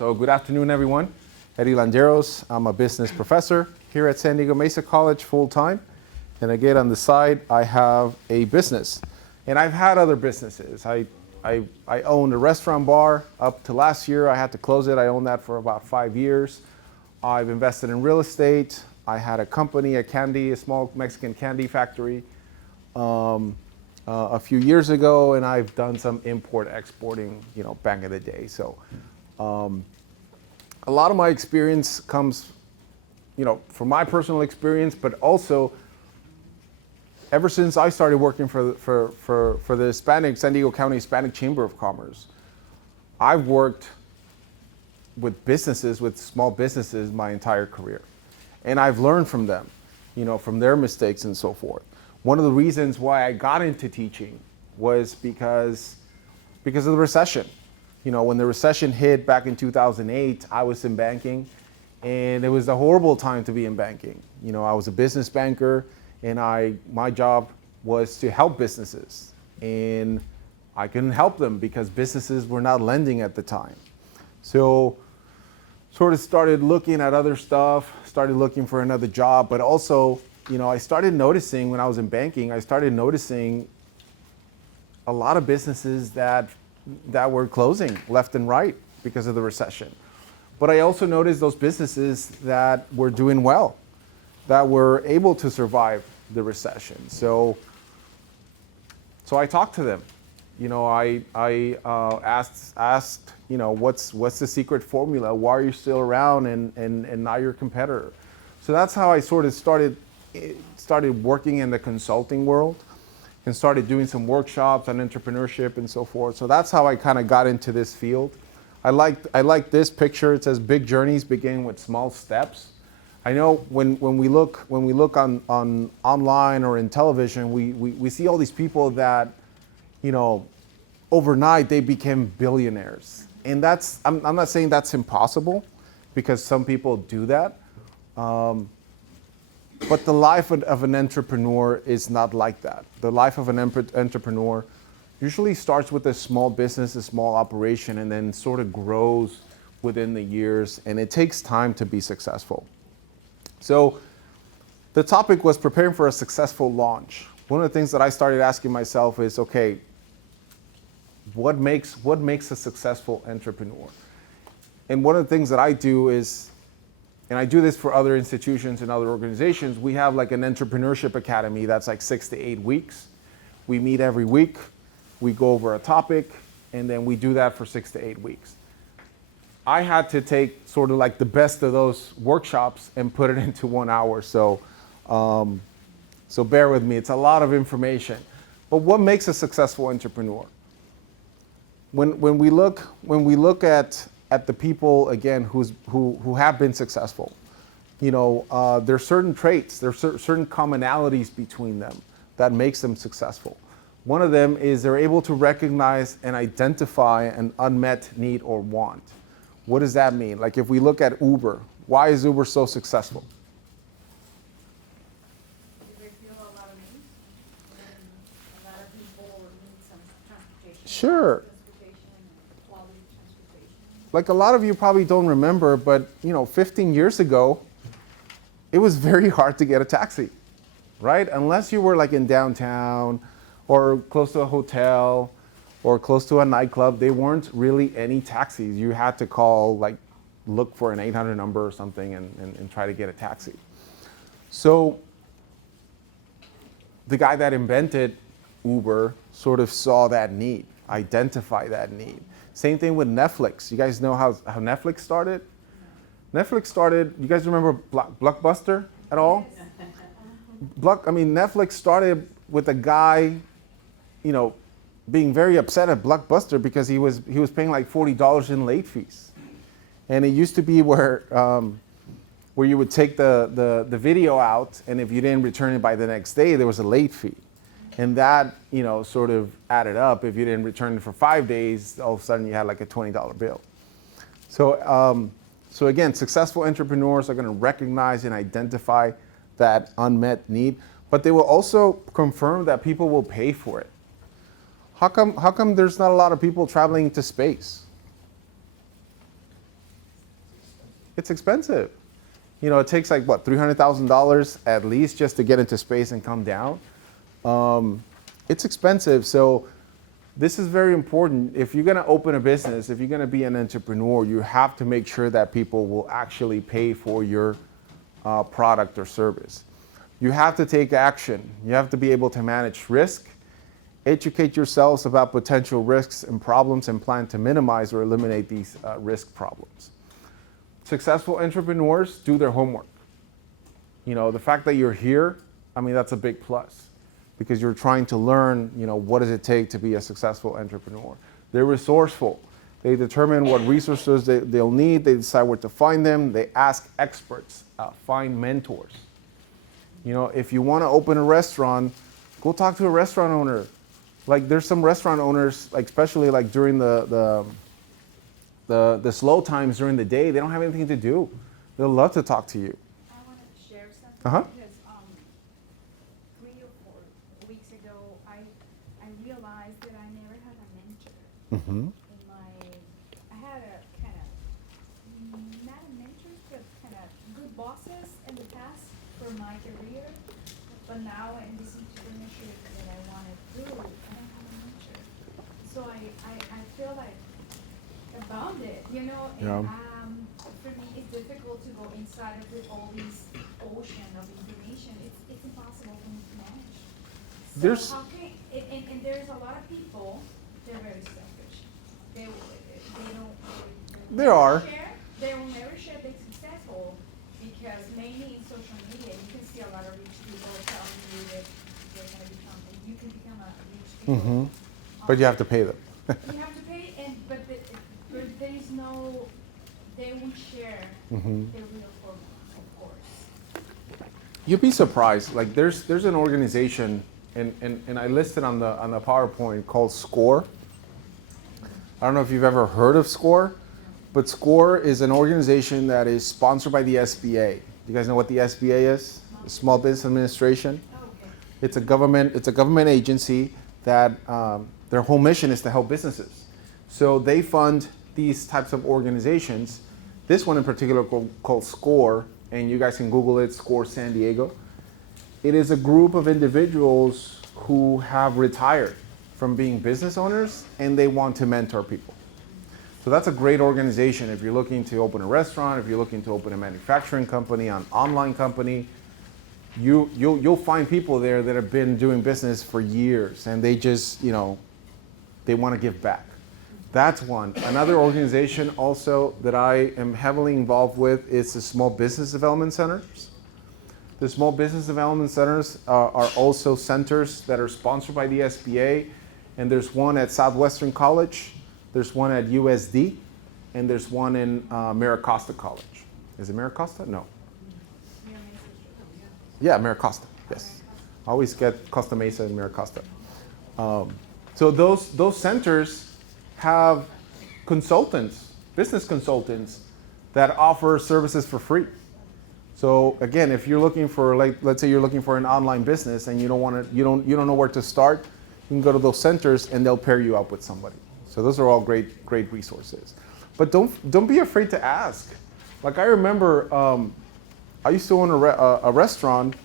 So good afternoon, everyone. Eddie Landeros. I'm a business professor here at San Diego Mesa College full-time. And again, on the side, I have a business. And I've had other businesses. I owned a restaurant bar up to last year. I had to close it. I owned that for about 5 years. I've invested in real estate. I had a company, a small Mexican candy factory a few years ago, and I've done some import-exporting, back in the day. So a lot of my experience comes, from my personal experience, but also ever since I started working for the San Diego County Hispanic Chamber of Commerce, I've worked with small businesses my entire career. And I've learned from them, from their mistakes and so forth. One of the reasons why I got into teaching was because of the recession. When the recession hit back in 2008, I was in banking, and it was a horrible time to be in banking. I was a business banker, and my job was to help businesses, and I couldn't help them because businesses were not lending at the time. So sort of started looking at other stuff, started looking for another job, but also, I started noticing when I was in banking, a lot of businesses that were closing left and right because of the recession. But I also noticed those businesses that were doing well, that were able to survive the recession. So I talked to them. I asked, what's the secret formula? Why are you still around and not your competitor? So that's how I sort of started working in the consulting world and started doing some workshops on entrepreneurship and so forth. So that's how I kind of got into this field. I like this picture. It says big journeys begin with small steps. I know when we look on online or in television, we see all these people that, overnight they became billionaires. And I'm not saying that's impossible, because some people do that. But the life of an entrepreneur is not like that. The life of an entrepreneur usually starts with a small business, a small operation, and then sort of grows within the years, and it takes time to be successful. So the topic was preparing for a successful launch. One of the things that I started asking myself is, okay, what makes a successful entrepreneur? And one of the things that I do is, and I do this for other institutions and other organizations, we have like an entrepreneurship academy that's like 6 to 8 weeks. We meet every week, we go over a topic, and then we do that for 6 to 8 weeks. I had to take sort of like the best of those workshops and put it into 1 hour. So bear with me, it's a lot of information. But what makes a successful entrepreneur? When we look at the people, again, who have been successful, there's certain traits, there's certain commonalities between them that makes them successful. One of them is they're able to recognize and identify an unmet need or want. What does that mean? Like if we look at Uber, why is Uber so successful? They fill a lot of needs, and a lot of people need some transportation. Sure. Quality transportation. Like a lot of you probably don't remember, but 15 years ago, it was very hard to get a taxi, right? Unless you were like in downtown or close to a hotel or close to a nightclub, there weren't really any taxis. You had to call, look for an 800 number or something and try to get a taxi. So the guy that invented Uber sort of saw that need, identified that need. Same thing with Netflix. You guys know how Netflix started? Netflix started, you guys remember Blockbuster at all? Netflix started with a guy, being very upset at Blockbuster because he was paying like $40 in late fees. And it used to be where you would take the video out, and if you didn't return it by the next day, there was a late fee. And that, sort of added up. If you didn't return it for 5 days, all of a sudden you had like a $20 bill. So again, successful entrepreneurs are going to recognize and identify that unmet need, but they will also confirm that people will pay for it. How come there's not a lot of people traveling to space? It's expensive. It takes like what, $300,000 at least just to get into space and come down. It's expensive. So this is very important. If you're going to open a business, if you're going to be an entrepreneur, you have to make sure that people will actually pay for your product or service. You have to take action. You have to be able to manage risk, educate yourselves about potential risks and problems, and plan to minimize or eliminate these risk problems. Successful entrepreneurs do their homework. The fact that you're here, that's a big plus, because you're trying to learn, what does it take to be a successful entrepreneur. They're resourceful. They determine what resources they'll need. They decide where to find them. They ask experts, find mentors. If you want to open a restaurant, go talk to a restaurant owner. Like, there's some restaurant owners, like especially like during the slow times during the day, they don't have anything to do. They'll love to talk to you. I want to share something Uh-huh. because 3 or 4 weeks ago, I realized that I never had a mentor. Mm-hmm. I had a kind of, not a mentor, but kind of good bosses in the past for my career. But now in this entrepreneurship that I want to do, I don't have a mentor. So I feel like about it, and Yeah. For me it's difficult to go inside of all these ocean of information. It's impossible for me to manage. So There's- how can, and there's a lot of people, they're very selfish. They don't. There are. They will never share their successful, because mainly in social media you can see a lot of rich people telling you that they're going to become, and you can become a rich people. Mm-hmm. But you have to pay them. You have to pay, but there is no, they won't share Mm-hmm. the real formula, of course. You'd be surprised. Like, there's an organization, and I listed on the PowerPoint, called SCORE. I don't know if you've ever heard of SCORE, but SCORE is an organization that is sponsored by the SBA. Do you guys know what the SBA is? The Small Business Administration. Oh, okay. It's a government agency that their whole mission is to help businesses. So they fund these types of organizations. This one in particular called SCORE, and you guys can Google it, SCORE San Diego. It is a group of individuals who have retired from being business owners, and they want to mentor people. So that's a great organization if you're looking to open a restaurant, if you're looking to open a manufacturing company, an online company. You'll find people there that have been doing business for years, and they just, they want to give back. That's one. Another organization also that I am heavily involved with is the Small Business Development Centers. The Small Business Development Centers are also centers that are sponsored by the SBA, and there's one at Southwestern College, there's one at USD, and there's one in Maricosta College. Is it Maricosta? No. Yeah, Maricosta, yes. I always get Costa Mesa and Maricosta. So those centers have consultants, business consultants, that offer services for free. So again, if you're looking for, like, let's say you're looking for an online business and you don't know where to start, you can go to those centers and they'll pair you up with somebody. So those are all great resources. But don't be afraid to ask. Like, I remember I used to own a restaurant,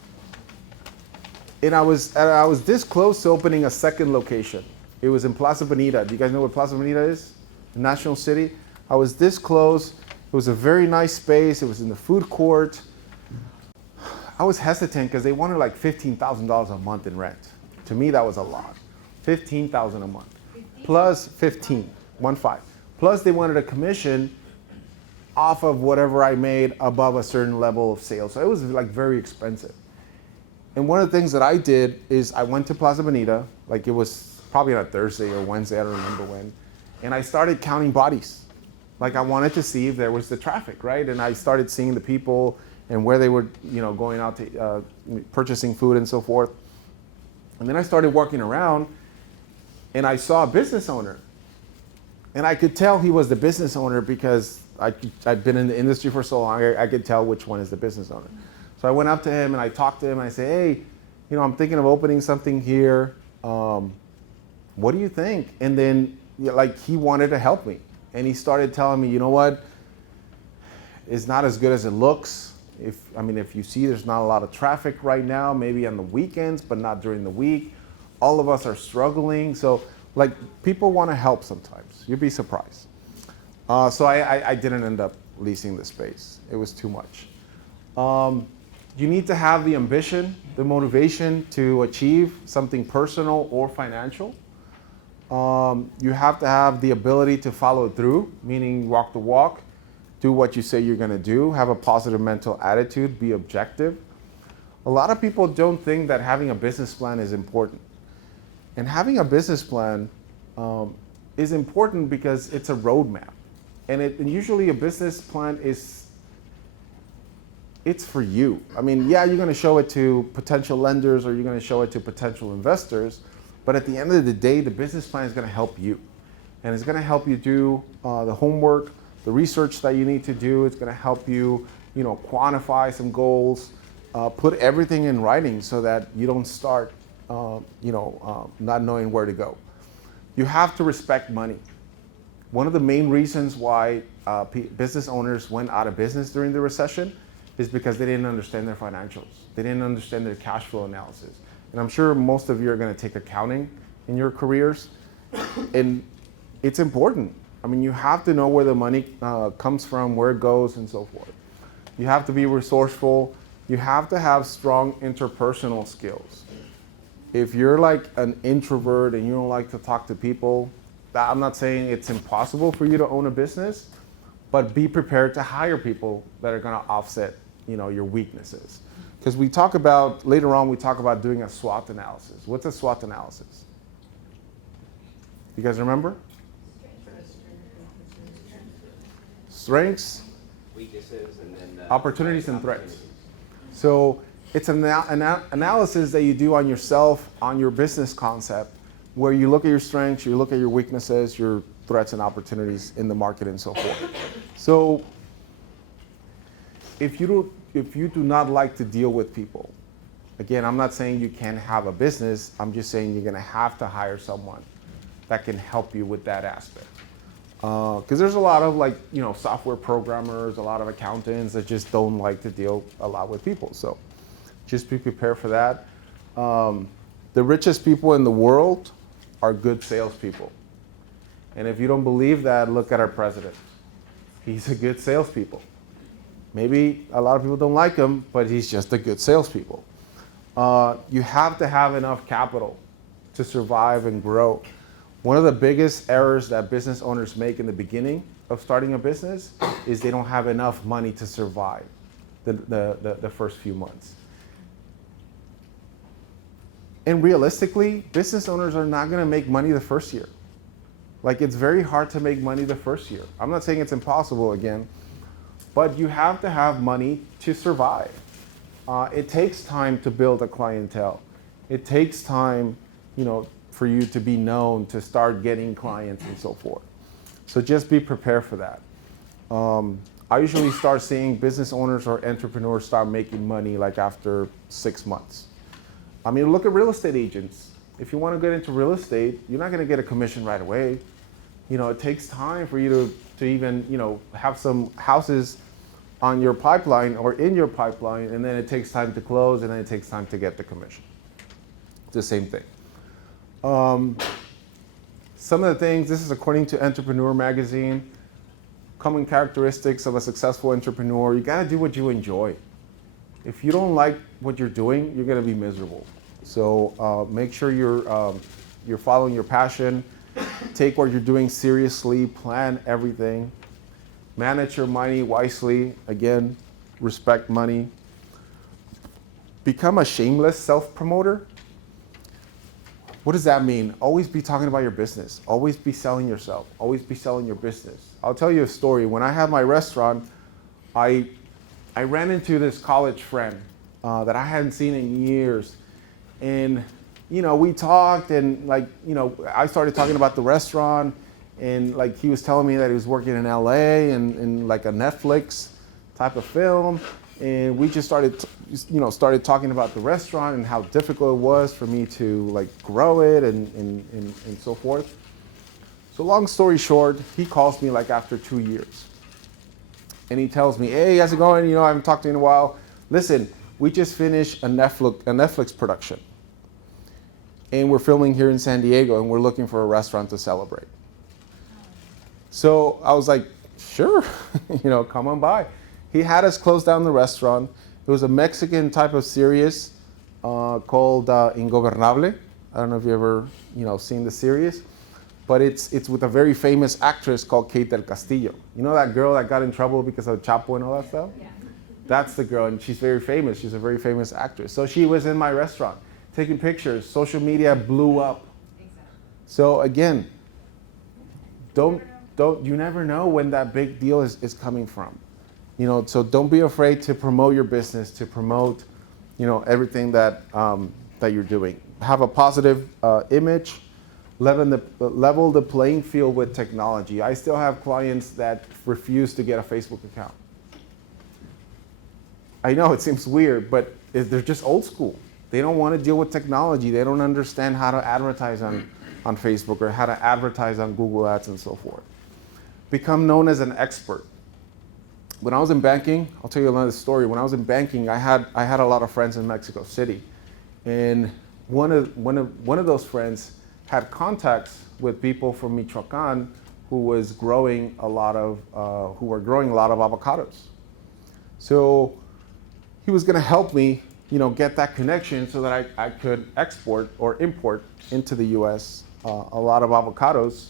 and I was this close to opening a second location. It was in Plaza Bonita. Do you guys know what Plaza Bonita is? The National City. I was this close. It was a very nice space. It was in the food court. I was hesitant because they wanted like $15,000 a month in rent. To me, that was a lot. $15,000 a month. Plus 15, 1-5. Plus they wanted a commission off of whatever I made above a certain level of sales. So it was like very expensive. And one of the things that I did is I went to Plaza Bonita, like it was probably on a Thursday or Wednesday, I don't remember when, and I started counting bodies. Like, I wanted to see if there was the traffic, right? And I started seeing the people and where they were, going out to purchasing food and so forth. And then I started walking around, and I saw a business owner. And I could tell he was the business owner because I'd been in the industry for so long, I could tell which one is the business owner. So I went up to him and I talked to him and I said, hey, I'm thinking of opening something here. What do you think? And then he wanted to help me. And he started telling me, you know what? is not as good as it looks. If you see there's not a lot of traffic right now, maybe on the weekends, but not during the week. All of us are struggling. So like people want to help sometimes. You'd be surprised. So I didn't end up leasing the space. It was too much. You need to have the ambition, the motivation to achieve something personal or financial. You have to have the ability to follow through, meaning walk the walk, do what you say you're going to do, have a positive mental attitude, be objective. A lot of people don't think that having a business plan is important. And having a business plan is important because it's a roadmap. And usually a business plan it's for you. You're going to show it to potential lenders or you're going to show it to potential investors, but at the end of the day, the business plan is going to help you. And it's going to help you do the homework, the research that you need to do. It's going to help you, quantify some goals, put everything in writing so that you don't start, not knowing where to go. You have to respect money. One of the main reasons why business owners went out of business during the recession is because they didn't understand their financials. They didn't understand their cash flow analysis. And I'm sure most of you are going to take accounting in your careers. And it's important. You have to know where the money comes from, where it goes, and so forth. You have to be resourceful. You have to have strong interpersonal skills. If you're like an introvert and you don't like to talk to people, I'm not saying it's impossible for you to own a business, but be prepared to hire people that are going to offset, your weaknesses. Because later on, we talk about doing a SWOT analysis. What's a SWOT analysis? You guys remember? Strengths, weaknesses, and then opportunities and threats. So it's an analysis that you do on yourself, on your business concept, where you look at your strengths, you look at your weaknesses, your threats and opportunities in the market and so forth. So if you do not like to deal with people, again, I'm not saying you can't have a business, I'm just saying you're going to have to hire someone that can help you with that aspect. Because there's a lot of software programmers, a lot of accountants that just don't like to deal a lot with people. So just be prepared for that. The richest people in the world are good salespeople. And if you don't believe that, look at our president. He's a good salespeople. Maybe a lot of people don't like him, but he's just a good salespeople. You have to have enough capital to survive and grow. One of the biggest errors that business owners make in the beginning of starting a business is they don't have enough money to survive the first few months. And realistically, business owners are not going to make money the first year. It's very hard to make money the first year. I'm not saying it's impossible again, but you have to have money to survive. It takes time to build a clientele. It takes time, for you to be known, to start getting clients and so forth. So just be prepared for that. I usually start seeing business owners or entrepreneurs start making money after 6 months. Look at real estate agents. If you want to get into real estate, you're not going to get a commission right away. It takes time for you to even, have some houses on your pipeline or in your pipeline, and then it takes time to close, and then it takes time to get the commission. It's the same thing. Some of the things, this is according to Entrepreneur magazine, common characteristics of a successful entrepreneur. You got to do what you enjoy. If you don't like what you're doing, you're going to be miserable. So make sure you're following your passion. Take what you're doing seriously. Plan everything. Manage your money wisely. Again, respect money. Become a shameless self-promoter. What does that mean? Always be talking about your business. Always be selling yourself. Always be selling your business. I'll tell you a story. When I had my restaurant, I ran into this college friend that I hadn't seen in years. And, we talked and I started talking about the restaurant, and he was telling me that he was working in LA and in a Netflix type of film. And we just started talking about the restaurant and how difficult it was for me to grow it and so forth. So long story short, he calls me after 2 years. and he tells me, hey, how's it going? You know, I haven't talked to you in a while. Listen, we just finished a Netflix production. And we're filming here in San Diego, and we're looking for a restaurant to celebrate. So I was like, sure, you know, come on by. He had us close down the restaurant. It was a Mexican type of series called Ingobernable. I don't know if you ever, you know, seen the series, but it's with a very famous actress called Kate del Castillo. You know that girl that got in trouble because of Chapo and all that stuff? Yeah. That's the girl, and she's very famous. She's a very famous actress. So she was in my restaurant taking pictures. Social media blew up. Exactly. So again, you never know when that big deal is coming from. You know, so don't be afraid to promote your business, to promote, you know, everything that that you're doing. Have a positive image, level the playing field with technology. I still have clients that refuse to get a Facebook account. I know it seems weird, but they're just old school. They don't want to deal with technology. They don't understand how to advertise on Facebook or how to advertise on Google Ads and so forth. Become known as an expert. When I was in banking, I'll tell you another story. When I was in banking, I had a lot of friends in Mexico City, and one of those friends had contacts with people from Michoacan who were growing a lot of avocados. So he was going to help me, you know, get that connection so that I could export or import into the U.S. A lot of avocados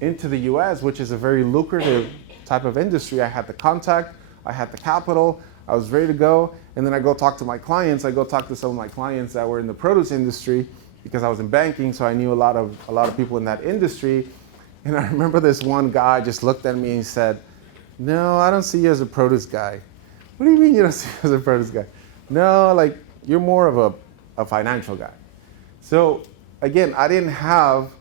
into the U.S., which is a very lucrative type of industry. I had the contact, I had the capital, I was ready to go, and then I go talk to my clients. I go talk to some of my clients that were in the produce industry because I was in banking, so I knew a lot of people in that industry. And I remember this one guy just looked at me and he said, "No, I don't see you as a produce guy." "What do you mean you don't see me as a produce guy?" "No, like you're more of a financial guy." So again, I didn't have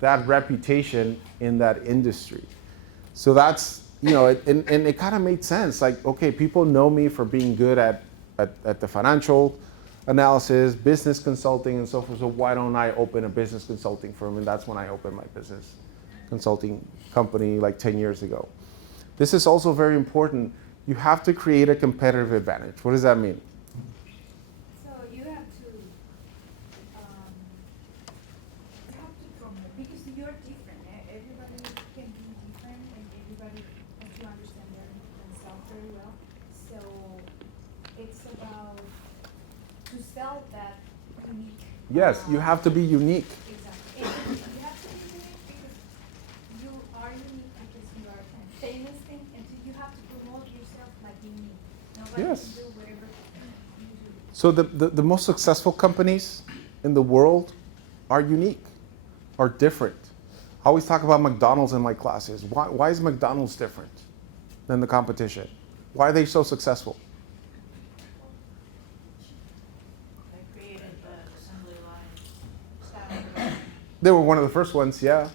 that reputation in that industry. So that's, you know, and it kind of made sense. Like, okay, people know me for being good at the financial analysis, business consulting, and so forth. So why don't I open a business consulting firm? And that's when I opened my business consulting company like 10 years ago. This is also very important. You have to create a competitive advantage. What does that mean? So you have to promote because you're different. Everybody can be different, and everybody has to understand themselves very well. So it's about to sell that unique. Yes, you have to be unique. Exactly. And you have to be unique because you are unique because you are a famous thing, and so you have to promote yourself like unique. Nobody Yes. can do whatever you do. So the most successful companies in the world are unique, are different. I always talk about McDonald's in my classes. Why is McDonald's different than the competition? Why are they so successful? They created the assembly line style. They were one of the first ones, yeah.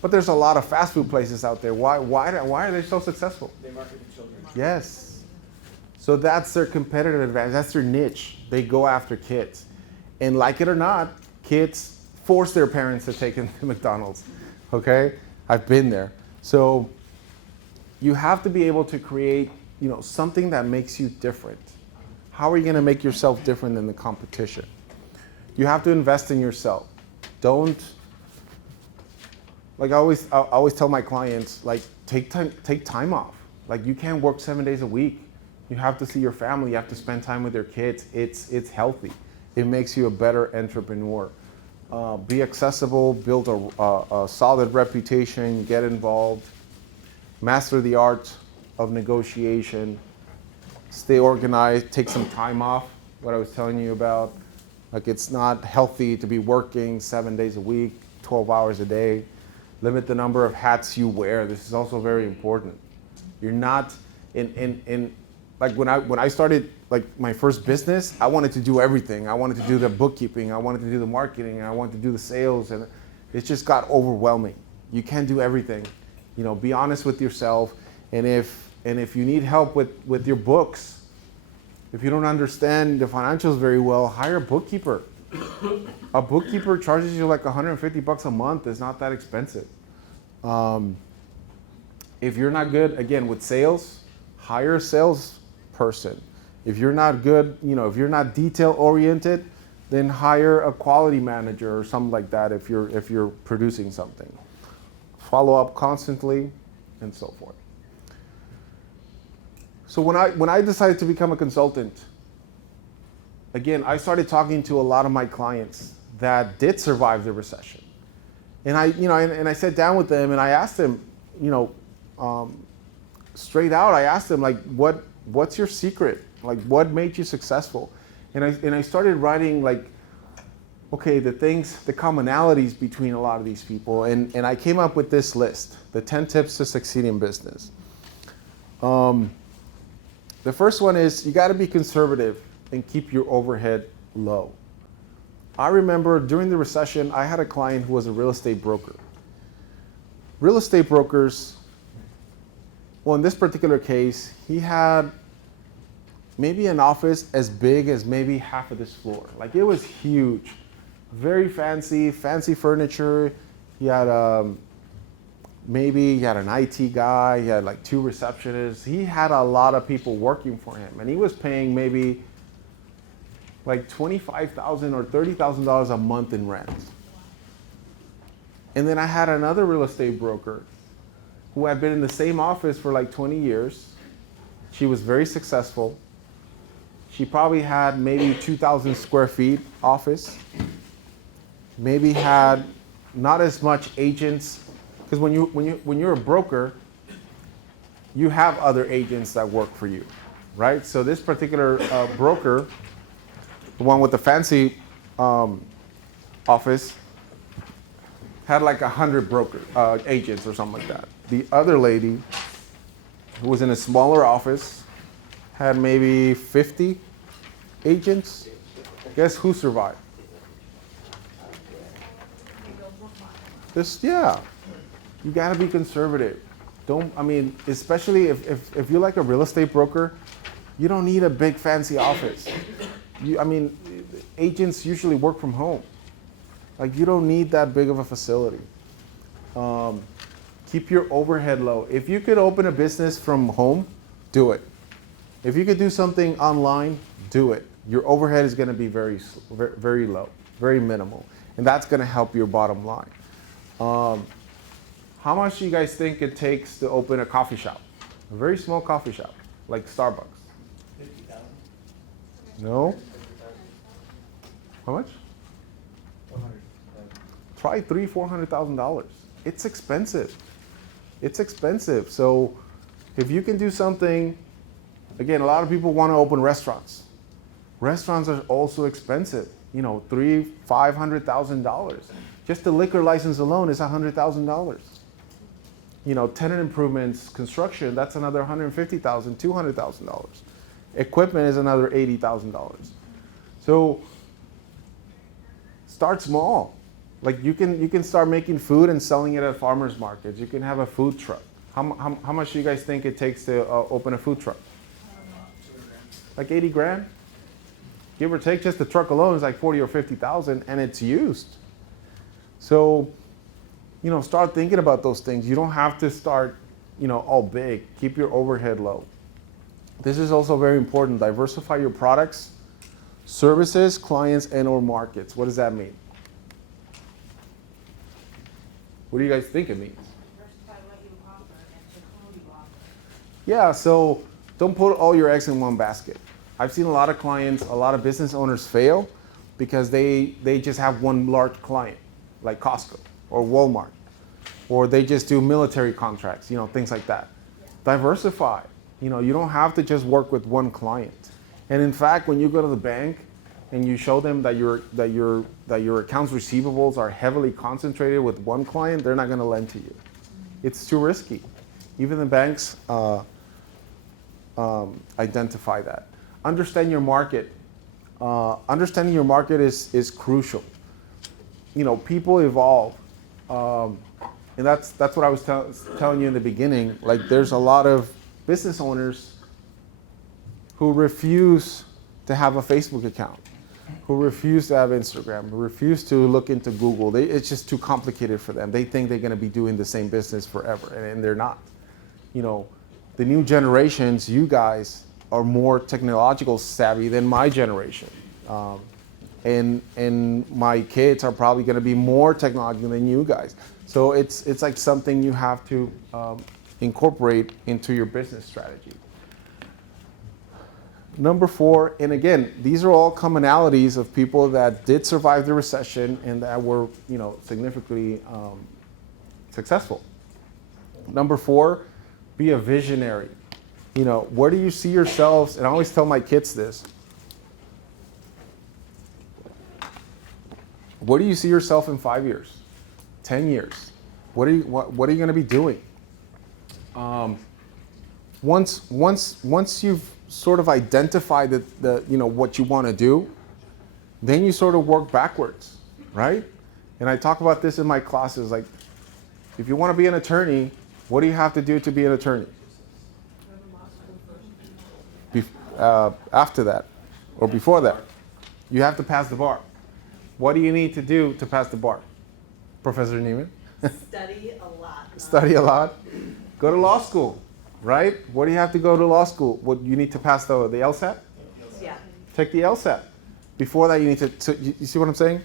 But there's a lot of fast food places out there. Why are they so successful? They market to children. Yes. So that's their competitive advantage. That's their niche. They go after kids. And like it or not, kids force their parents to take them to McDonald's. Okay? I've been there. So you have to be able to create, you know, something that makes you different. How are you going to make yourself different than the competition? You have to invest in yourself. Don't, like I always tell my clients, like take time off. Like you can't work 7 days a week. You have to see your family. You have to spend time with your kids. It's healthy. It makes you a better entrepreneur. Be accessible, build a solid reputation, get involved, master the art of negotiation, stay organized, take some time off, what I was telling you about. Like it's not healthy to be working 7 days a week, 12 hours a day. Limit the number of hats you wear. This is also very important. You're not in like when I started like my first business, I wanted to do everything. I wanted to do the bookkeeping, I wanted to do the marketing, I wanted to do the sales, and it just got overwhelming. You can't do everything. You know, be honest with yourself, and if you need help with your books, if you don't understand the financials very well, hire a bookkeeper. A bookkeeper charges you like $150 a month. It's not that expensive. If you're not good, again, with sales, hire a salesperson. If you're not good, if you're not detail oriented, then hire a quality manager or something like that if you're producing something. Follow up constantly and so forth. So when I decided to become a consultant, again, I started talking to a lot of my clients that did survive the recession. And I sat down with them and I asked them, straight out, I asked them, like, what's your secret? Like, what made you successful? And I started writing, like, okay, the commonalities between a lot of these people. And I came up with this list, the 10 tips to succeed in business. The first one is you got to be conservative and keep your overhead low. I remember during the recession, I had a client who was a real estate broker. Real estate brokers, well, in this particular case, he had maybe an office as big as maybe half of this floor. Like, it was huge, very fancy furniture. He had maybe he had an IT guy, he had like 2 receptionists. He had a lot of people working for him, and he was paying maybe like $25,000 or $30,000 a month in rent. And then I had another real estate broker who had been in the same office for like 20 years. She was very successful. She probably had maybe 2,000 square feet office. Maybe had not as much agents, because when you're a broker, you have other agents that work for you, right? So this particular broker, the one with the fancy office, had like 100 agents or something like that. The other lady, who was in a smaller office, had maybe 50 agents. Guess who survived? You gotta be conservative. Especially if you're like a real estate broker, you don't need a big fancy office. Agents usually work from home. Like, you don't need that big of a facility. Keep your overhead low. If you could open a business from home, do it. If you could do something online, do it. Your overhead is going to be very, very low, very minimal, and that's going to help your bottom line. How much do you guys think it takes to open a coffee shop? A very small coffee shop, like Starbucks. 50,000. No? How much? 100. Try $300,000-$400,000. It's expensive. It's expensive. So if you can do something, again, a lot of people want to open restaurants. Restaurants are also expensive. $300,000-$500,000. Just the liquor license alone is $100,000. Tenant improvements, construction, that's another $150,000, $200,000. Equipment is another $80,000. So start small. Like, you can start making food and selling it at farmers markets. You can have a food truck. How much do you guys think it takes to open a food truck? Like 80 grand? Give or take, just the truck alone is like 40 or 50,000, and it's used. So, start thinking about those things. You don't have to start, all big. Keep your overhead low. This is also very important. Diversify your products, services, clients, and/or markets. What does that mean? What do you guys think it means? Diversify what you offer and who you offer. Yeah, so don't put all your eggs in one basket. I've seen a lot of clients, a lot of business owners fail because they just have one large client, like Costco or Walmart, or they just do military contracts, things like that. Diversify. You don't have to just work with one client. And in fact, when you go to the bank and you show them that your accounts receivables are heavily concentrated with one client, they're not going to lend to you. It's too risky. Even the banks identify that. Understand your market. Understanding your market is crucial. People evolve, and that's what I was telling you in the beginning. Like, there's a lot of business owners who refuse to have a Facebook account, who refuse to have Instagram, who refuse to look into Google. It's just too complicated for them. They think they're going to be doing the same business forever, and they're not. the new generations, you guys are more technological savvy than my generation. And my kids are probably going to be more technological than you guys. So it's like something you have to incorporate into your business strategy. Number 4, and again, these are all commonalities of people that did survive the recession and that were, significantly successful. Number 4, be a visionary. Where do you see yourselves? And I always tell my kids this. Where do you see yourself in 5 years, 10 years? What are you going to be doing? Once you've sort of identified what you want to do, then you sort of work backwards, right? And I talk about this in my classes. Like, if you want to be an attorney, what do you have to do to be an attorney? After that, or before that, you have to pass the bar. What do you need to do to pass the bar, Professor Neiman? Study a lot. Study a lot. Go to law school, right? What do you have to go to law school? What you need to pass the LSAT? Yeah. Take the LSAT. Before that, you need to you see what I'm saying?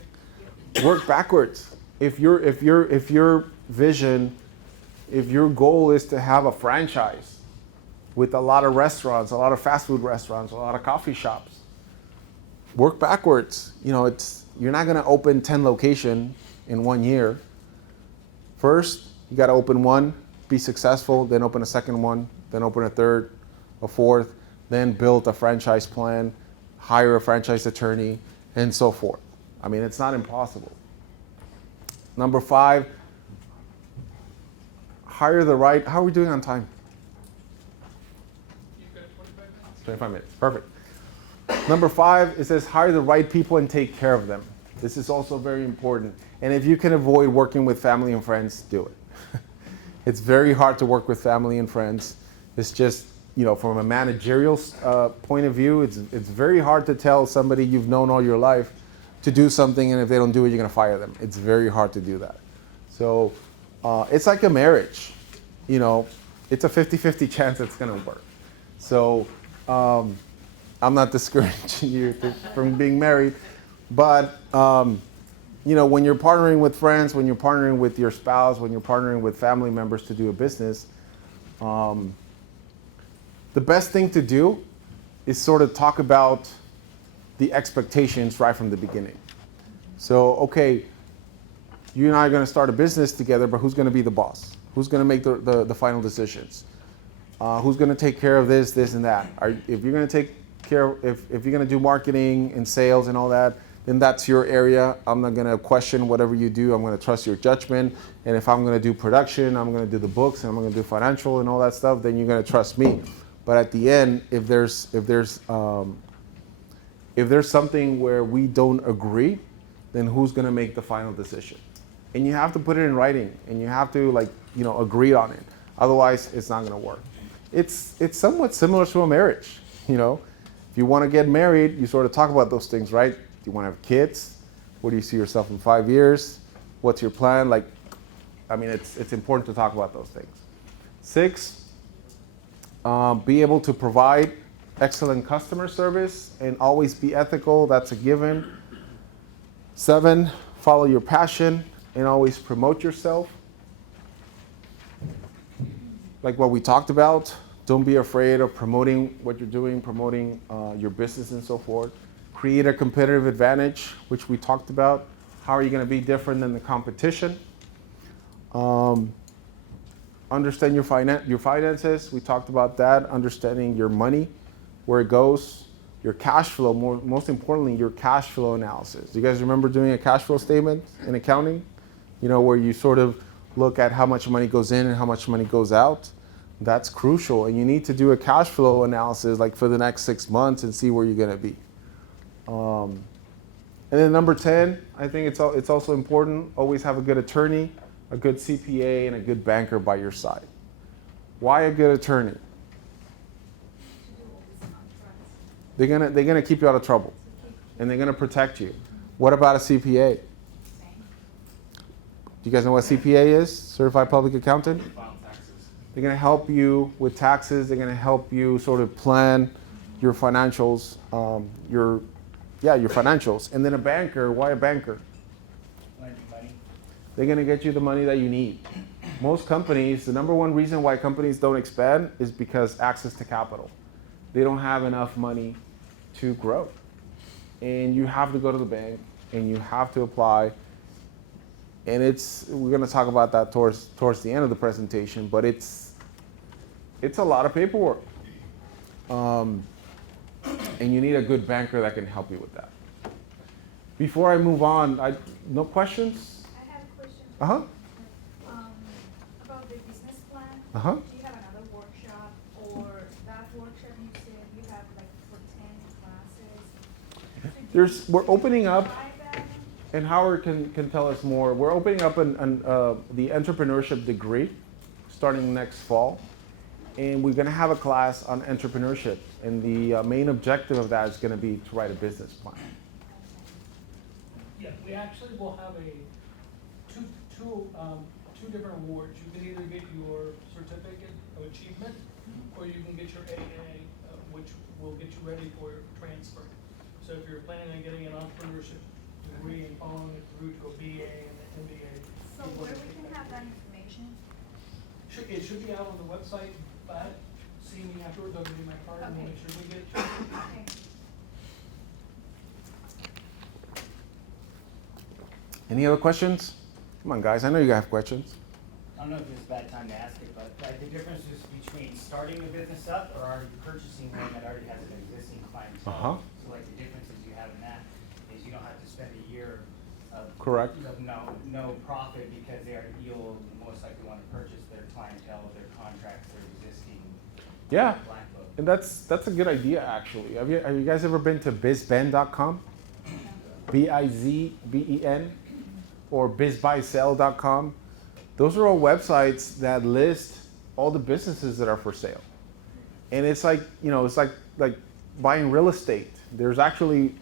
Work backwards. If your vision, if your goal is to have a franchise with a lot of restaurants, a lot of fast food restaurants, a lot of coffee shops, work backwards. You're not going to open 10 locations in 1 year. First, you got to open one, be successful, then open a second one, then open a third, a fourth, then build a franchise plan, hire a franchise attorney, and so forth. I mean, it's not impossible. Number 5, hire the right. How are we doing on time? You've got 25 minutes. 25 minutes. Perfect. Number 5, it says hire the right people and take care of them. This is also very important. And if you can avoid working with family and friends, do it. It's very hard to work with family and friends. It's just, from a managerial point of view, it's very hard to tell somebody you've known all your life to do something, and if they don't do it, you're going to fire them. It's very hard to do that. So it's like a marriage. It's a 50-50 chance it's going to work. So I'm not discouraging you from being married, but when you're partnering with friends, when you're partnering with your spouse, when you're partnering with family members to do a business, the best thing to do is sort of talk about the expectations right from the beginning. So, okay, you and I are going to start a business together, but who's going to be the boss? Who's going to make the final decisions? Who's going to take care of this, and that? If you're going to take care, if you're going to do marketing and sales and all that, then that's your area. I'm not going to question whatever you do. I'm going to trust your judgment. And if I'm going to do production, I'm going to do the books, and I'm going to do financial and all that stuff, then you're going to trust me. But at the end, if there's something where we don't agree, then who's going to make the final decision? And you have to put it in writing, and you have to agree on it. Otherwise, it's not going to work. It's somewhat similar to a marriage. If you want to get married, you sort of talk about those things, right? Do you want to have kids? Where do you see yourself in 5 years? What's your plan? It's important to talk about those things. 6, be able to provide excellent customer service and always be ethical. That's a given. 7, follow your passion and always promote yourself. Like what we talked about, don't be afraid of promoting what you're doing, promoting your business and so forth. Create a competitive advantage, which we talked about. How are you going to be different than the competition? Understand your finances. We talked about that. Understanding your money, where it goes, your cash flow. Most importantly, your cash flow analysis. Do you guys remember doing a cash flow statement in accounting? Where you sort of look at how much money goes in and how much money goes out. That's crucial, and you need to do a cash flow analysis like for the next 6 months and see where you're going to be. And then number 10, I think it's also important, always have a good attorney, a good CPA, and a good banker by your side. Why a good attorney? They're gonna keep you out of trouble, and they're gonna protect you. What about a CPA? Do you guys know what CPA is? Certified Public Accountant? File taxes. They're going to help you with taxes. They're going to help you sort of plan your financials, your financials. And then a banker, why a banker? Lending money. They're going to get you the money that you need. Most companies, the number one reason why companies don't expand is because access to capital. They don't have enough money to grow. And you have to go to the bank and you have to apply. And we're going to talk about that towards the end of the presentation, but it's a lot of paperwork. And you need a good banker that can help you with that. Before I move on, no questions? I have a question. Uh-huh. About the business plan. Uh-huh. Do you have another workshop, or that workshop you said you have like for 10 classes? We're opening up, Buy them? and Howard can tell us more. We're opening up the Entrepreneurship Degree starting next fall. And we're going to have a class on entrepreneurship. And the main objective of that is going to be to write a business plan. Yeah, we actually will have two different awards. You can either get your certificate of achievement, or you can get your AA, which will get you ready for transfer. So if you're planning on getting an entrepreneurship degree and following it through to a BA and an MBA. So where we can have that information? It should be out on the website, but see me afterwards, I'll give you my card and we'll make sure we get it. Okay. Any other questions? Come on, guys. I know you guys have questions. I don't know if it's a bad time to ask it, but like the differences between starting a business up or already purchasing one that already has an existing clientele. Uh-huh. So like the differences you have in that is you don't have to spend a year of Correct. of no profit because you'll most likely want to purchase their clientele, their contracts, their existing Yeah. black book. And that's a good idea, actually. Have you guys ever been to bizben.com? BIZBEN? Or bizbuysell.com? Those are all websites that list all the businesses that are for sale. And it's like, it's like buying real estate. There's actually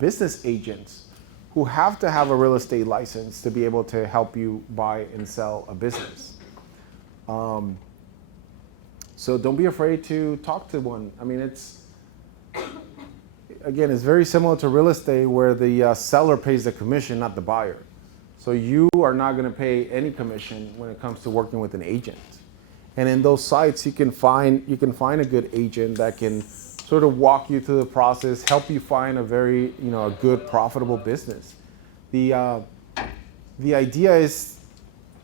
business agents who have to have a real estate license to be able to help you buy and sell a business. So don't be afraid to talk to one. I mean, it's very similar to real estate where the seller pays the commission, not the buyer. So you are not going to pay any commission when it comes to working with an agent. And in those sites, you can find a good agent that can sort of walk you through the process, help you find a very, a good profitable business. The idea is,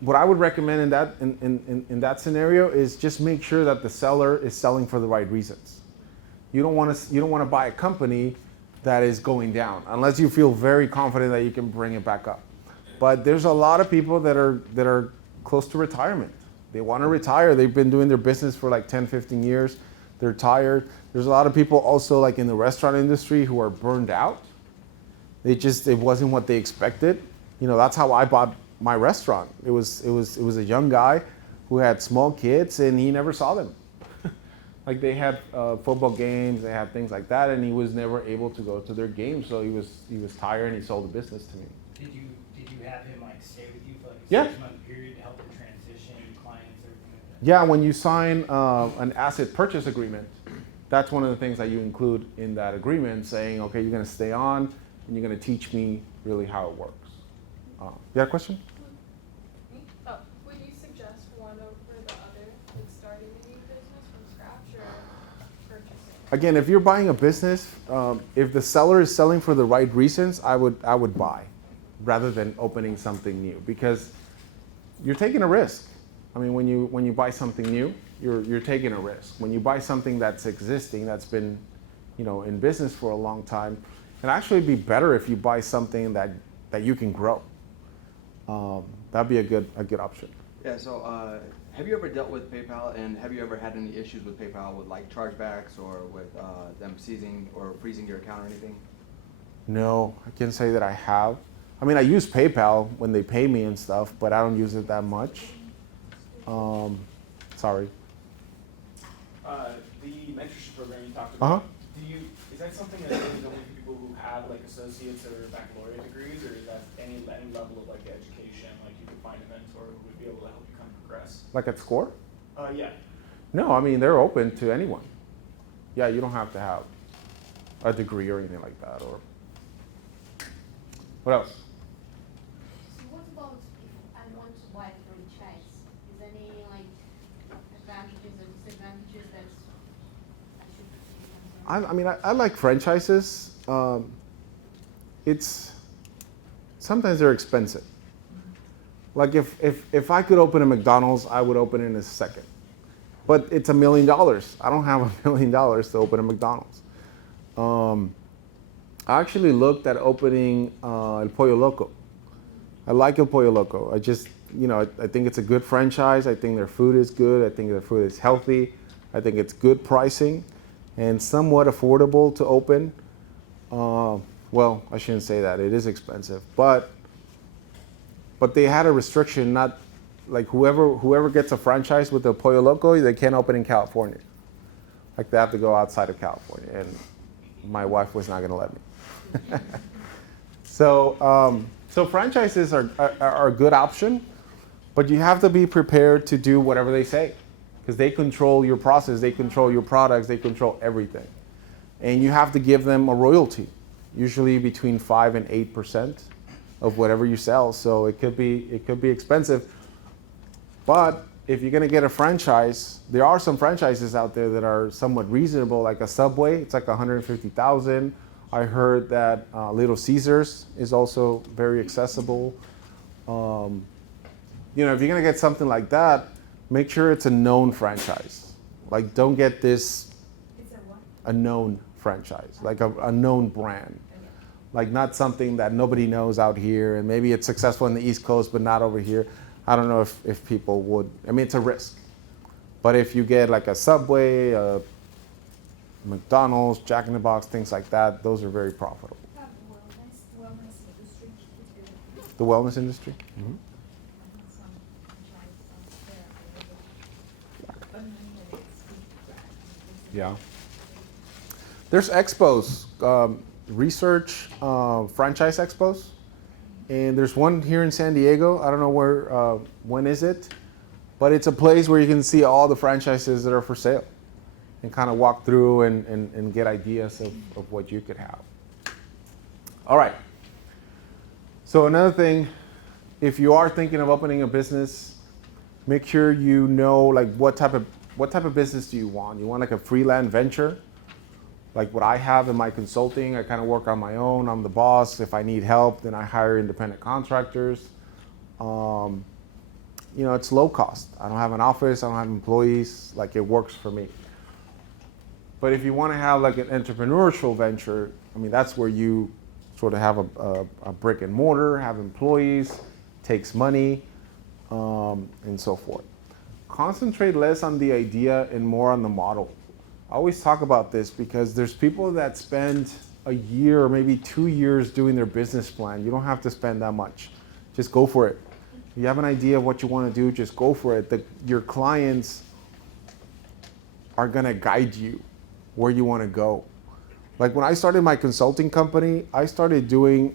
what I would recommend in that scenario is just make sure that the seller is selling for the right reasons. You don't want to buy a company that is going down unless you feel very confident that you can bring it back up. But there's a lot of people that are close to retirement. They want to retire. They've been doing their business for like 10, 15 years. They're tired. There's a lot of people also like in the restaurant industry who are burned out. It wasn't what they expected. That's how I bought my restaurant. It was a young guy who had small kids and he never saw them. Like they had football games, they had things like that, and he was never able to go to their games. So he was tired and he sold the business to me. Did you have him like stay with you for like a Yeah. 6-month period to help him transition clients, everything like that? Yeah, when you sign an asset purchase agreement, that's one of the things that you include in that agreement, saying, okay, you're going to stay on and you're going to teach me really how it works. You got a question? Would you suggest one over the other, like starting a new business from scratch or purchasing? Again, if you're buying a business, if the seller is selling for the right reasons, I would buy rather than opening something new, because you're taking a risk. I mean, when you buy something new, you're taking a risk. When you buy something that's existing, that's been, in business for a long time, it'd actually be better if you buy something that you can grow. That'd be a good option. Yeah, so have you ever dealt with PayPal, and have you ever had any issues with PayPal with like chargebacks or with them seizing or freezing your account or anything? No, I can't say that I have. I mean, I use PayPal when they pay me and stuff, but I don't use it that much. Sorry. The mentorship program you talked about, Uh-huh. is that something that is only for people who have like associates or baccalaureate degrees, or is that any level of like education, like you could find a mentor who would be able to help you kind of progress? Like at SCORE? Yeah. No, I mean, they're open to anyone. Yeah, you don't have to have a degree or anything like that. Or what else? So what about if I want to buy a franchise? Is there any like advantages or disadvantages that I should be concerned? I mean, I like franchises. It's sometimes they're expensive. Like if I could open a McDonald's, I would open it in a second. But it's $1 million. I don't have $1 million to open a McDonald's. I actually looked at opening El Pollo Loco. I like El Pollo Loco. I just, I think it's a good franchise. I think their food is good. I think their food is healthy. I think it's good pricing and somewhat affordable to open. Well, I shouldn't say that. It is expensive, but they had a restriction, not like whoever gets a franchise with the Pollo Loco, they can't open in California. Like they have to go outside of California, and my wife was not going to let me. So franchises are a good option, but you have to be prepared to do whatever they say, because they control your process, they control your products, they control everything, and you have to give them a royalty, usually between 5 and 8% of whatever you sell. So it could be expensive. But if you're going to get a franchise, there are some franchises out there that are somewhat reasonable, like a Subway. It's like $150,000. I heard that Little Caesars is also very accessible. If you're going to get something like that, make sure it's a known franchise. Like, don't get this It's a what? a known franchise, like a known brand. Like not something that nobody knows out here, and maybe it's successful in the East Coast, but not over here. I don't know if people would. I mean, it's a risk. But if you get like a Subway, a McDonald's, Jack in the Box, things like that, those are very profitable. Wellness industry is very The wellness industry. Mm-hmm. some franchises out there. But mainly it's big brands. Yeah. There's expos, research franchise expos, and there's one here in San Diego. I don't know where, when is it, but it's a place where you can see all the franchises that are for sale and kind of walk through and get ideas of what you could have. All right. So another thing, if you are thinking of opening a business, make sure you know like what type of business do you want? You want like a freelance venture? Like what I have in my consulting, I kind of work on my own. I'm the boss. If I need help, then I hire independent contractors. It's low cost. I don't have an office. I don't have employees. Like it works for me. But if you want to have like an entrepreneurial venture, I mean, that's where you sort of have a brick and mortar, have employees, takes money, and so forth. Concentrate less on the idea and more on the model. I always talk about this because there's people that spend a year or maybe 2 years doing their business plan. You don't have to spend that much. Just go for it. If you have an idea of what you want to do, just go for it. Your clients are going to guide you where you want to go. Like when I started my consulting company, I started doing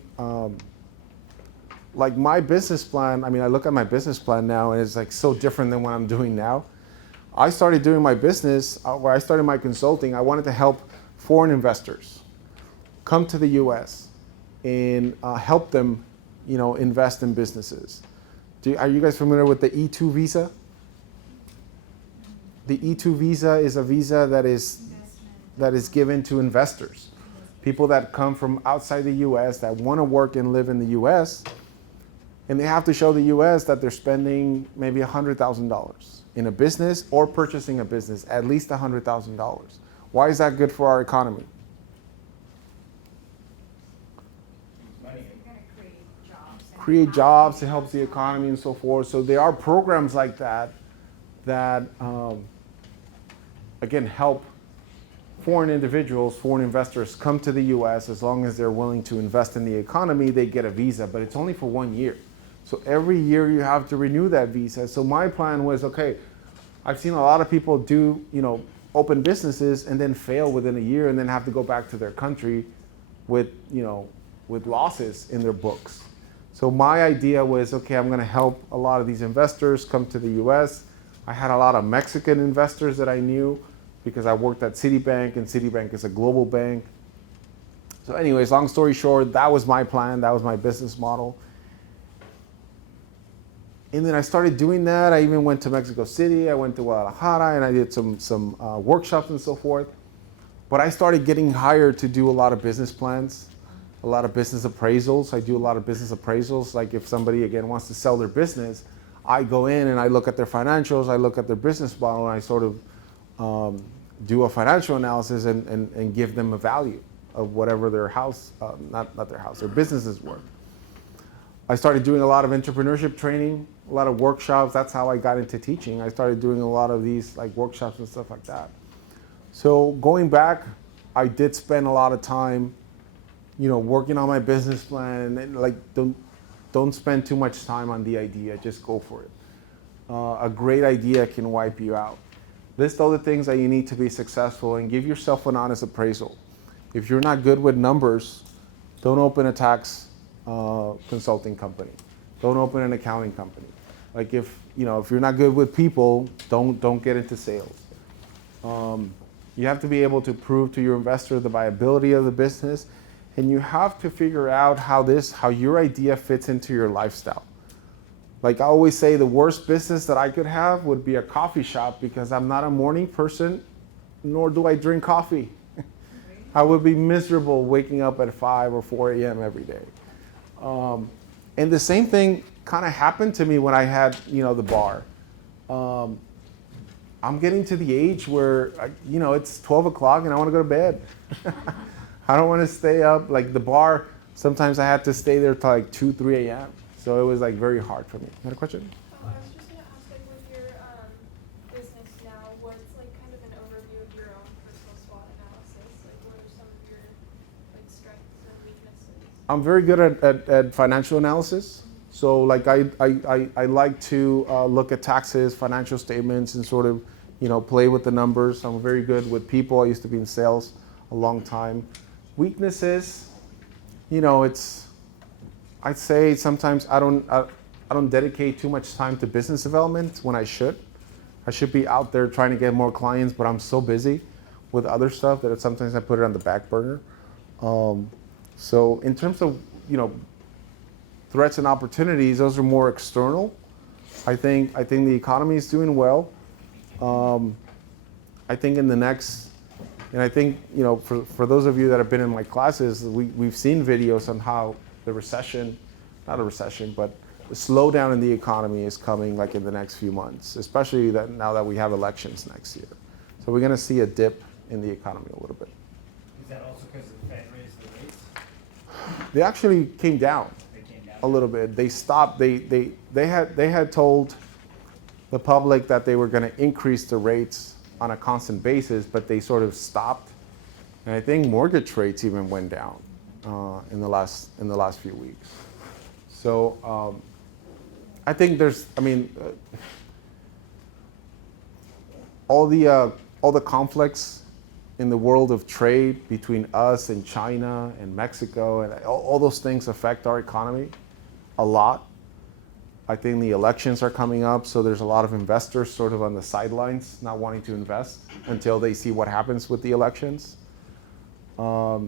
like my business plan. I mean, I look at my business plan now and it's like so different than what I'm doing now. I started doing my business, where I started my consulting, I wanted to help foreign investors come to the US and help them, invest in businesses. Are you guys familiar with the E2 visa? The E2 visa is a visa that is given to investors. People that come from outside the US that want to work and live in the US, and they have to show the US that they're spending maybe $100,000 in a business or purchasing a business, at least $100,000. Why is that good for our economy? You're gonna create jobs. And Create jobs, it helps the economy and so forth. So there are programs like that again, help foreign individuals, foreign investors come to the US. As long as they're willing to invest in the economy, they get a visa, but it's only for 1 year. So every year you have to renew that visa. So my plan was, okay, I've seen a lot of people do, open businesses and then fail within a year and then have to go back to their country with losses in their books. So my idea was, okay, I'm going to help a lot of these investors come to the US. I had a lot of Mexican investors that I knew because I worked at Citibank, and Citibank is a global bank. So anyways, long story short, that was my plan. That was my business model. And then I started doing that. I even went to Mexico City. I went to Guadalajara, and I did some workshops and so forth. But I started getting hired to do a lot of business plans, a lot of business appraisals. I do a lot of business appraisals. Like if somebody, again, wants to sell their business, I go in and I look at their financials, I look at their business model, and I sort of do a financial analysis and give them a value of whatever their house, not their house, their business is worth. I started doing a lot of entrepreneurship training, a lot of workshops. That's how I got into teaching. I started doing a lot of these like workshops and stuff like that. So going back, I did spend a lot of time, working on my business plan. And like, don't spend too much time on the idea. Just go for it. A great idea can wipe you out. List all the things that you need to be successful and give yourself an honest appraisal. If you're not good with numbers, don't open a tax consulting company. Don't open an accounting company. Like if you're not good with people, don't get into sales. You have to be able to prove to your investor the viability of the business, and you have to figure out how your idea fits into your lifestyle. Like I always say, the worst business that I could have would be a coffee shop because I'm not a morning person, nor do I drink coffee. I would be miserable waking up at 5 or 4 a.m. every day. And the same thing kind of happened to me when I had, the bar. I'm getting to the age where, it's 12 o'clock and I want to go to bed. I don't want to stay up. Like the bar, sometimes I had to stay there till like 2, 3 a.m. So it was like very hard for me. You had a question? Oh, I was just going to ask, like, with your business now, what's like kind of an overview of your own personal SWOT analysis? Like, what are some of your like strengths and weaknesses? I'm very good at financial analysis. So like I like to look at taxes, financial statements, and sort of, play with the numbers. I'm very good with people. I used to be in sales a long time. Weaknesses, I'd say sometimes I don't dedicate too much time to business development when I should. I should be out there trying to get more clients, but I'm so busy with other stuff that sometimes I put it on the back burner. So in terms of, threats and opportunities, those are more external. I think the economy is doing well. I think in the next, and I think, for those of you that have been in my classes, we've seen videos on how the recession, not a recession, but the slowdown in the economy is coming like in the next few months, especially now that we have elections next year. So we're going to see a dip in the economy a little bit. Is that also because the Fed raised the rates? They actually came down They came down? a little bit. They stopped. They had told the public that they were going to increase the rates on a constant basis, but they sort of stopped. And I think mortgage rates even went down in the last few weeks. So I think all the conflicts in the world of trade between us and China and Mexico and all those things affect our economy a lot. I think the elections are coming up, so there's a lot of investors sort of on the sidelines not wanting to invest until they see what happens with the elections. I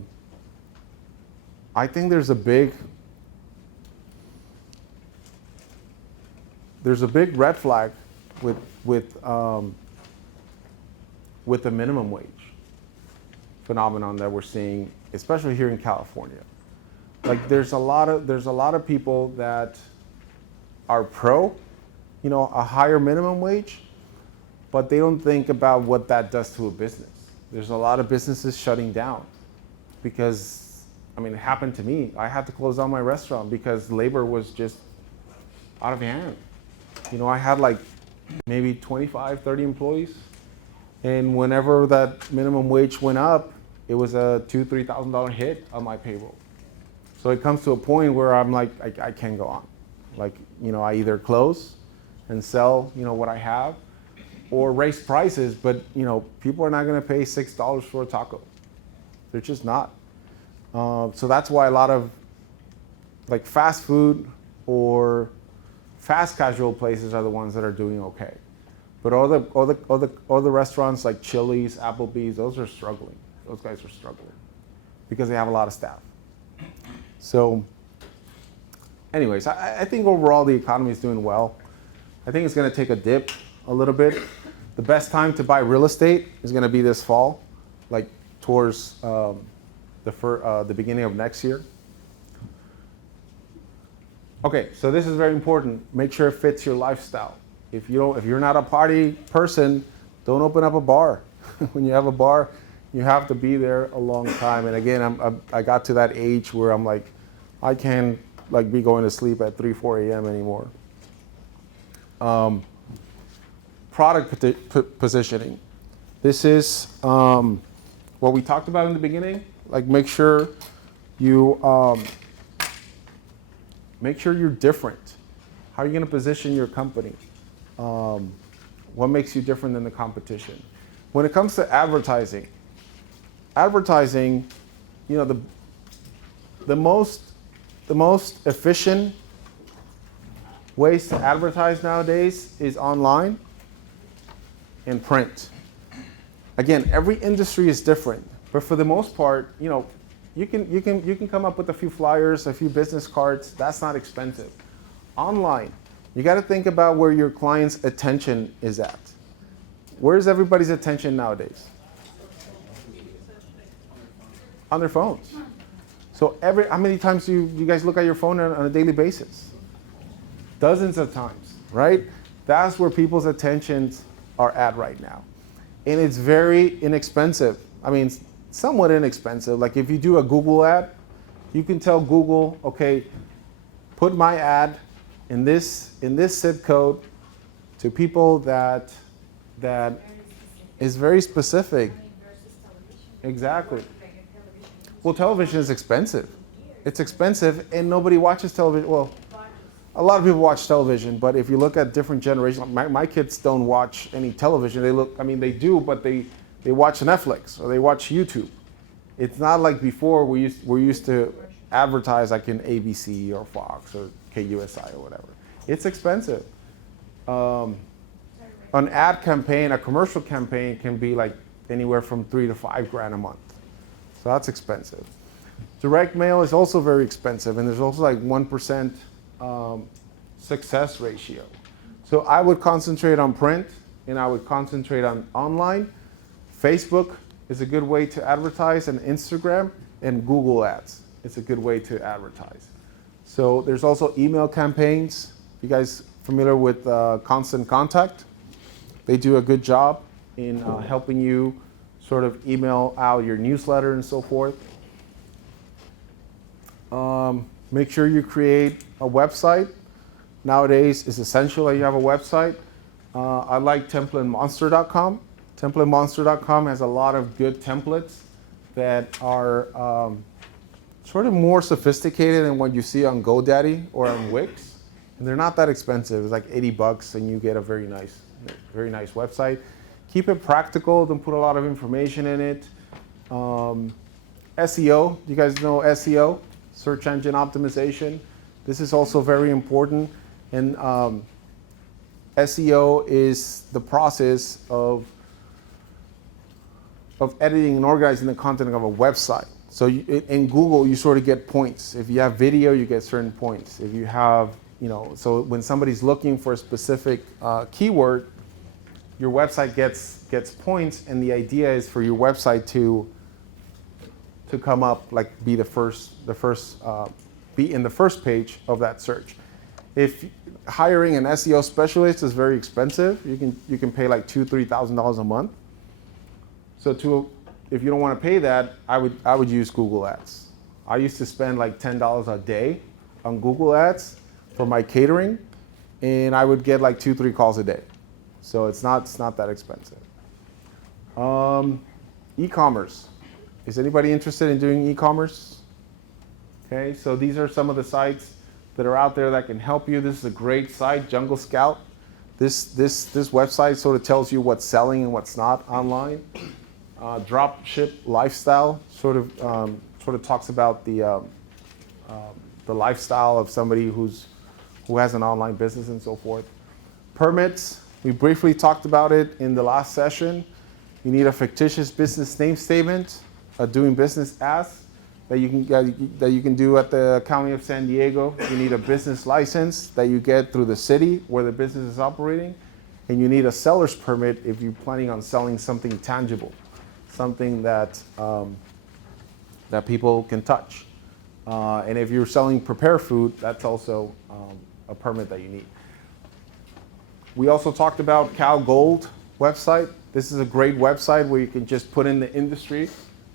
think there's a big red flag with the minimum wage phenomenon that we're seeing, especially here in California. Like there's a lot of people that are pro, a higher minimum wage, but they don't think about what that does to a business. There's a lot of businesses shutting down because, it happened to me. I had to close down my restaurant because labor was just out of hand. I had like maybe 25, 30 employees. And whenever that minimum wage went up, it was a $2,000, $3,000 hit on my payroll. So it comes to a point where I'm like, I can't go on. Like, I either close and sell, what I have, or raise prices, but, people are not going to pay $6 for a taco. They're just not. So that's why a lot of like fast food or fast casual places are the ones that are doing okay. But all the restaurants like Chili's, Applebee's, those are struggling. Those guys are struggling because they have a lot of staff. So anyways, I think overall the economy is doing well. I think it's going to take a dip a little bit. The best time to buy real estate is going to be this fall, like towards the beginning of next year. Okay, so this is very important. Make sure it fits your lifestyle. If you're not a party person, don't open up a bar. When you have a bar, you have to be there a long time. And again, I got to that age where I'm like, I can't like be going to sleep at 3, 4 a.m. anymore. Product positioning. This is what we talked about in the beginning. Like make sure you're different. How are you going to position your company? What makes you different than the competition? When it comes to advertising, you know, the most efficient ways to advertise nowadays is online and print. Again, every industry is different, but for the most part, you know, you can come up with a few flyers, a few business cards. That's not expensive. Online, you got to think about where your client's attention is at. Where's everybody's attention nowadays? On their phones. So how many times do you guys look at your phone on a daily basis? Dozens of times, right? That's where people's attentions are at right now. And it's very inexpensive. I mean, somewhat inexpensive. Like if you do a Google ad, you can tell Google, okay, put my ad in this zip code to people that is very specific. Exactly. Well, television is expensive. It's expensive, and nobody watches television. Well, a lot of people watch television, but if you look at different generations, my kids don't watch any television. They do, but they watch Netflix or they watch YouTube. It's not like before we're used to advertise like in ABC or Fox or KUSI or whatever. It's expensive. An ad campaign, a commercial campaign can be like anywhere from $3,000 to $5,000 a month. So that's expensive. Direct mail is also very expensive, and there's also like 1% success ratio. So I would concentrate on print, and I would concentrate on online. Facebook is a good way to advertise, and Instagram and Google Ads. It's a good way to advertise. So there's also email campaigns. You guys familiar with Constant Contact? They do a good job in helping you sort of email out your newsletter and so forth. Make sure you create a website. Nowadays, it's essential that you have a website. I like templatemonster.com. Templatemonster.com has a lot of good templates that are sort of more sophisticated than what you see on GoDaddy or on Wix. And they're not that expensive. It's like $80 and you get a very nice website. Keep it practical. Don't put a lot of information in it. SEO. You guys know SEO? Search engine optimization. This is also very important. And SEO is the process of editing and organizing the content of a website. So in Google, you sort of get points. If you have video, you get certain points. If you have, so when somebody's looking for a specific keyword, your website gets points, and the idea is for your website to come up, like be be in the first page of that search. If hiring an SEO specialist is very expensive, you can pay like $2,000-$3,000 a month. So if you don't want to pay that, I would use Google Ads. I used to spend like $10 a day on Google Ads for my catering, and I would get like 2-3 calls a day. So it's not that expensive. E-commerce. Is anybody interested in doing e-commerce? Okay, so these are some of the sites that are out there that can help you. This is a great site, Jungle Scout. This website sort of tells you what's selling and what's not online. Dropship Lifestyle sort of talks about the lifestyle of somebody who has an online business and so forth. Permits. We briefly talked about it in the last session. You need a fictitious business name statement, a doing business as, that you can do at the County of San Diego. You need a business license that you get through the city where the business is operating. And you need a seller's permit if you're planning on selling something tangible, something that, that people can touch. And if you're selling prepared food, that's also a permit that you need. We also talked about Cal Gold website. This is a great website where you can just put in the industry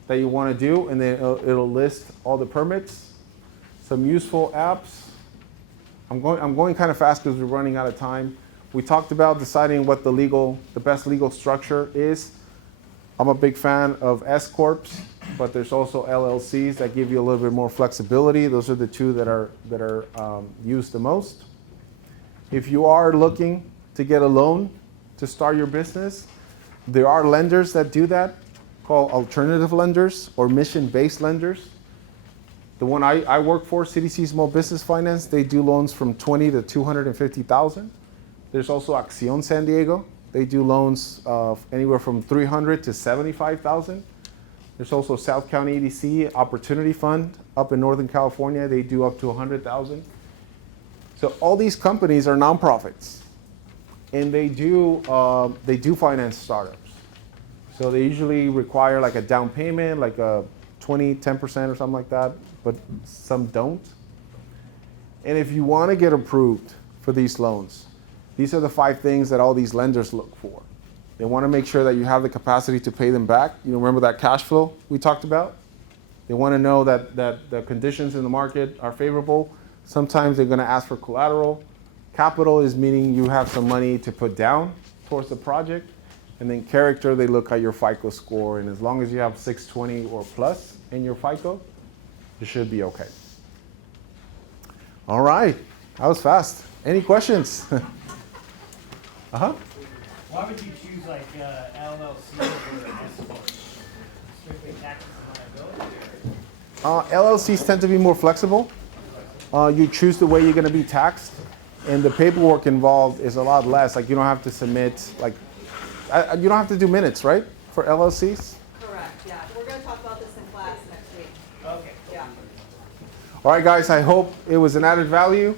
that you want to do, and then it'll list all the permits. Some useful apps. I'm going kind of fast because we're running out of time. We talked about deciding what the best legal structure is. I'm a big fan of S corps, but there's also LLCs that give you a little bit more flexibility. Those are the two that are used the most. If you are looking to get a loan to start your business, there are lenders that do that, called alternative lenders or mission-based lenders. The one I work for, CDC Small Business Finance, they do loans from $20,000 to $250,000. There's also Acción San Diego. They do loans of anywhere from $300,000 to $75,000. There's also South County EDC Opportunity Fund up in Northern California. They do up to $100,000. So all these companies are nonprofits, and they do finance startups. So they usually require like a down payment, like a 10% or something like that, but some don't. And if you want to get approved for these loans, these are the 5 things that all these lenders look for. They want to make sure that you have the capacity to pay them back. You remember that cash flow we talked about? They want to know that the conditions in the market are favorable. Sometimes they're going to ask for collateral. Capital is meaning you have some money to put down towards the project. And then character, they look at your FICO score. And as long as you have 620 or plus in your FICO, you should be okay. All right, that was fast. Any questions? Uh-huh. Why would you choose like LLC over S corp? Strictly taxes and liability? LLCs tend to be more flexible. You choose the way you're going to be taxed, and the paperwork involved is a lot less. Like you don't have to submit, like you don't have to do minutes, right, for LLCs? Correct, yeah. We're gonna talk about this in class next week. Okay. Yeah. All right, guys, I hope it was an added value.